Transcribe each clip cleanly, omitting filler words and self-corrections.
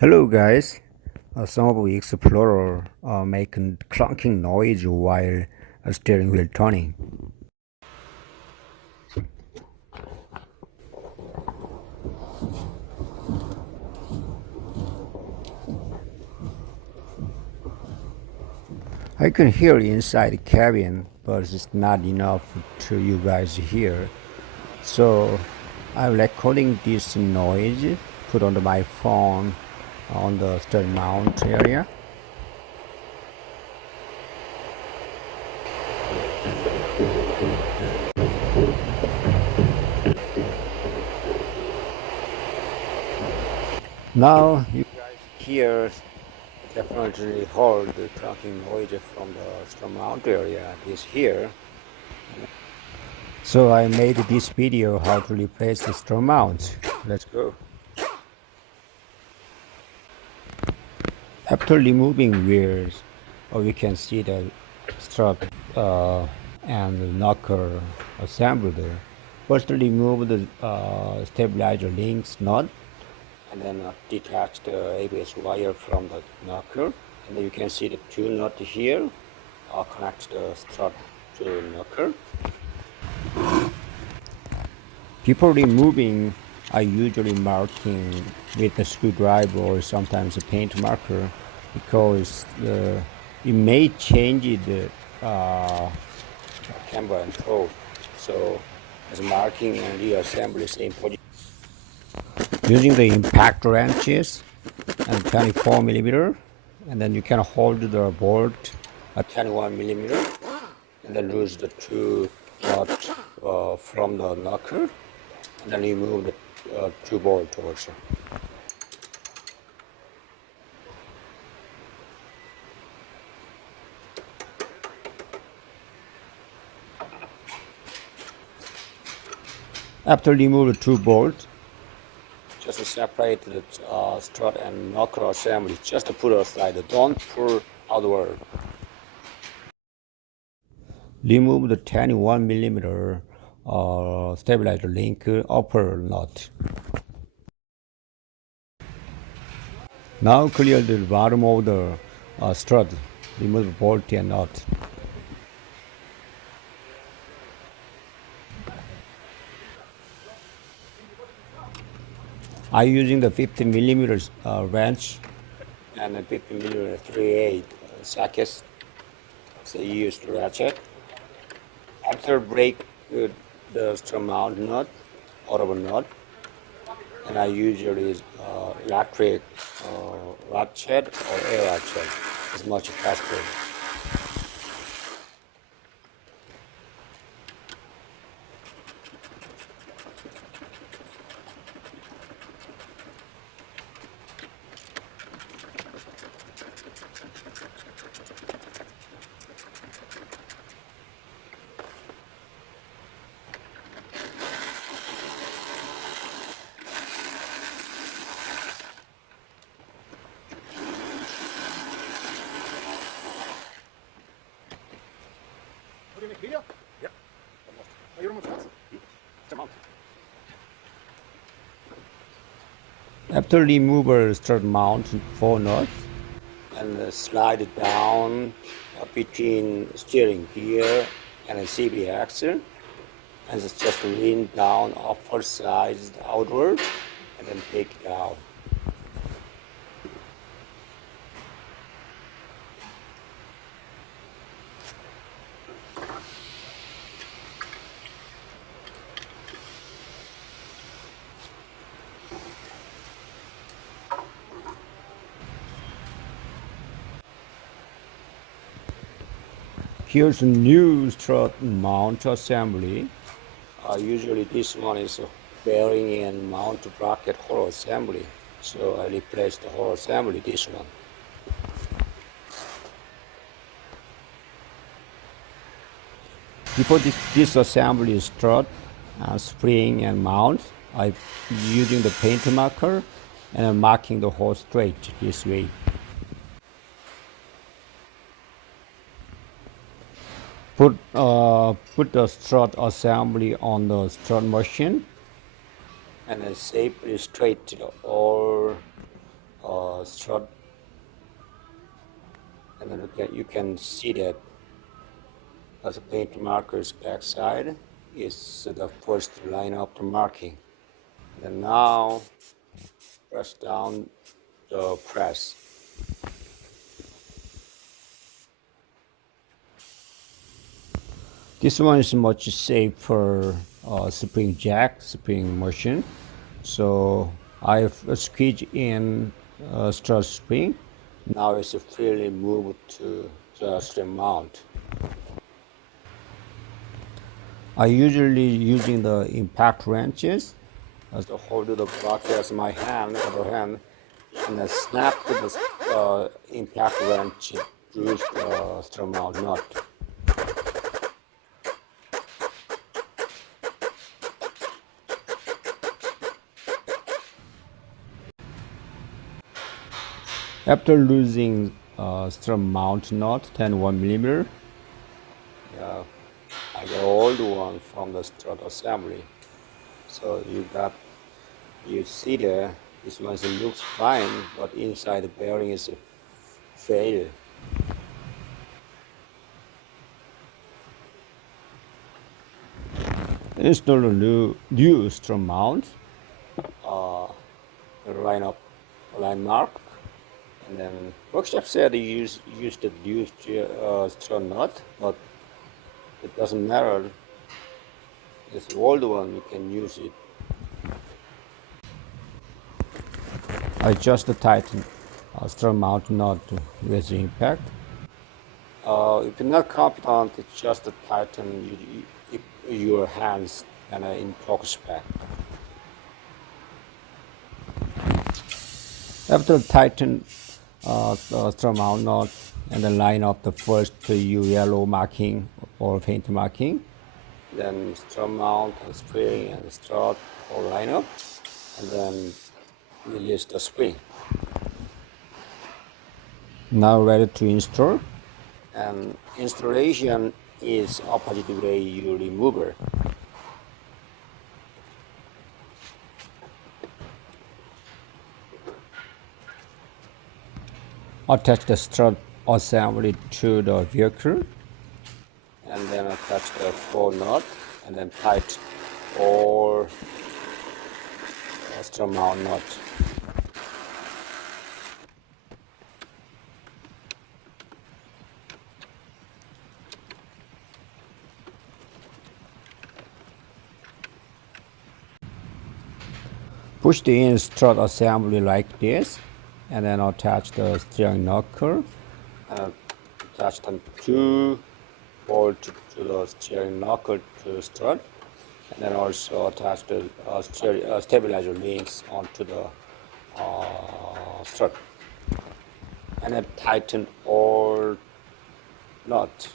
Hello guys, some of Explorer making clunking noise while steering wheel turning. I can hear inside the cabin, but it's not enough to you guys hear. So I'm recording this noise, put on my phone on the strut mount area. Now you guys hear definitely heard the trucking noise from the strut mount area is here. So I made this video how to replace the strut mount. Let's go. After removing wheels, we can see the strut and the knocker assembled. First remove the stabilizer links nut and then detach the ABS wire from the knocker. And then you can see the two nuts here connect the strut to the knocker. Before removing, I usually marking with a screwdriver or sometimes a paint marker because it may change the camber and probe. So as marking and reassembly same position. Using the impact wrenches and 24 millimeter, and then you can hold the bolt at 21 millimeter, and then lose the two nuts from the knocker, and then remove the two bolts also. After remove the two bolts, just to separate the strut and knocker assembly, just to put it aside, don't pull outward. Remove the 21 millimeter stabilizer link upper nut. Now clear the bottom of the strut. Remove the bolt and nut. I'm using the 50 millimeters wrench and a 50 millimeter 3/8 socket. So you use the ratchet. After break the strut mount nut out of a nut, and I usually use electric ratchet or air ratchet. It's much faster. After removal, strut mount 4 nuts and slide it down between steering gear and a CB axle, and just lean down upper side outward and then take it out. Here's a new strut mount assembly. Usually this one is a bearing and mount bracket whole assembly. So I replaced the whole assembly, this one. Before this assembly strut, spring and mount, I'm using the paint marker and I'm marking the hole straight this way. Put the strut assembly on the strut machine and then safely straighten all strut, and then you can see that as a paint marker's backside is the first line of the marking. And then now press down the press. This one is much safer spring jack, spring machine. So I've squeezed in strut spring. Now it's freely moved to the strut mount. I usually using the impact wrenches as to hold the bracket as my other hand, and then snap the impact wrench through the strut mount nut. After losing strut mount nut 10-1mm, I got old one from the strut assembly. So you see there, this one looks fine, but inside the bearing is failed. Install a new strut mount, line mark, and then workshop said use the used strut nut, but it doesn't matter. This old one, you can use it. I just tighten strut mount nut with the impact. If you're not confident, just tighten your hands and in focus pack. After tighten the strut mount nut and then line up the first yellow marking or paint marking, then strut mount and spring and strut all line up, and then release the spring. Now ready to install, and installation is opposite way you remove it. Attach the strut assembly to the vehicle, and then attach the 4 nut, and then tighten all strut mount nut. Push the in strut assembly like this, and then attach the steering knuckle, and attach them 2 bolts to the steering knuckle to the strut, and then also attach the stabilizer links onto the strut, and then tighten all nuts.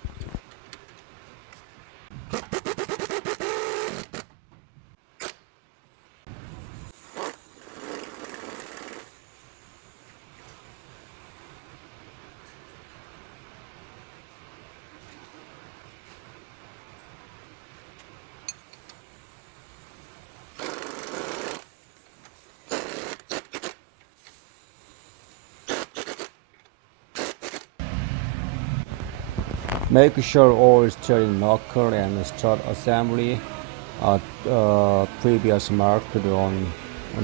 Make sure all steering knuckle and strut assembly are previous marked on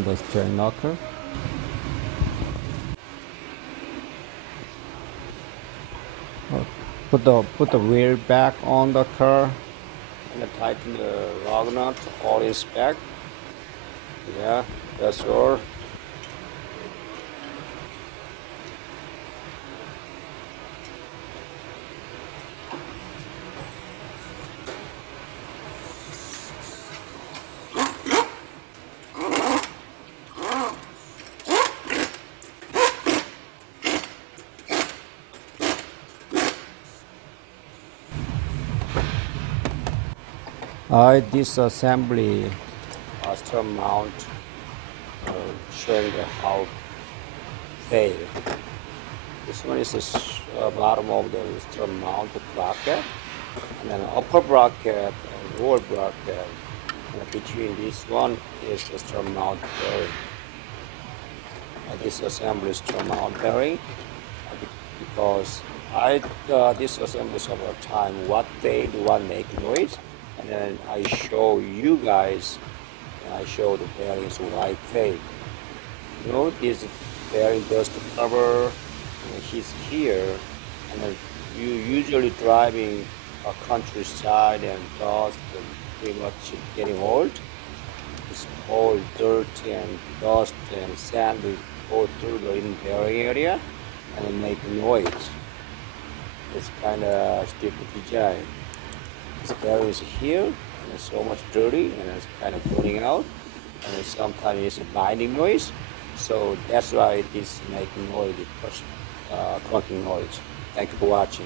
the steering knuckle. Put the wheel back on the car, and then tighten the lug nut. All is back. Yeah, that's all. I disassembly strut mount, showing how fail. This one is the bottom of the strut mount bracket, and then upper bracket and lower bracket, and between this one is the strut mount bearing. disassembly strut mount bearing because I disassemble several times what they do what make noise, and then I show you guys and I show the bearings why they. You know, this bearing dust cover is here, and then you usually driving a countryside and dust and pretty much getting old. It's all dirt and dust and sand will go through the bearing area and it make noise. It's kind of stupid design. This bearing is here and it's so much dirty and it's kind of burning out, and sometimes it's a binding noise. So that's why it is making noise, clunking noise. Thank you for watching.